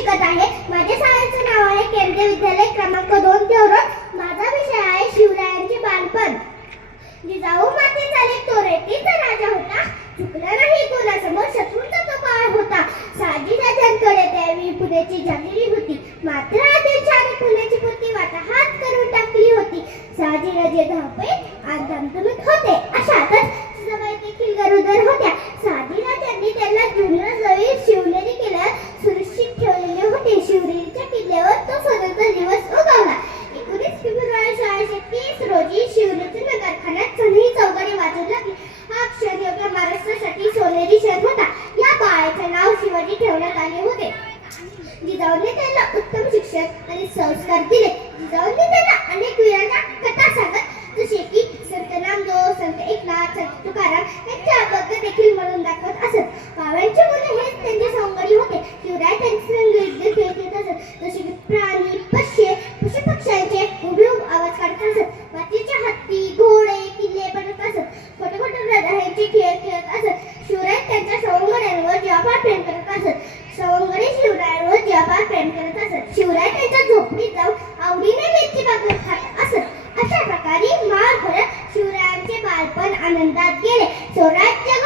शिकत आहे. माझ्या शाळेचं नाव आहे केंद्रीय विद्यालय क्रमांक दोन तेवढं माझा विषय आहे शिवरायांचे बालपण. जिजाऊ माते चाले तो रेतीचा राजा होता. चुकला नाही कोणासमोर शत्रूचा तो काळ होता. साजी राजांकडे त्यावेळी पुण्याची झालेली होती. मात्र आदिलशाही पुण्याची पुती वाटाहात करून टाकली होती. साजी राजे धावपे आणि दमदमीत होते. नाव ठेवण्यात आले होते. जिजाऊने त्यांना उत्तम शिक्षण आणि संस्कार दिले. जिजाऊने त्यांना अनेक वीरांना कथा सांगत जसे की संत नामदेव संत एकनाथ संत तुकाराम यांच्या यांच्याबद्दल देखील म्हणून दाखवत असत. पाव्यांची मुले हेच त्यांचे सौंदर्य होते. शिवराय त्यांचे सवंगड्यांवर जपार प्रेम करत असत सवंगडी शिवरायांवर जपार प्रेम करत असत शिवराय त्यांच्या झोपडीत जाऊन आवडीने मिरची भाकर खात असत. अशा प्रकारे माळ भरत शिवरायांचे बालपण आनंदात गेले. स्वराज्य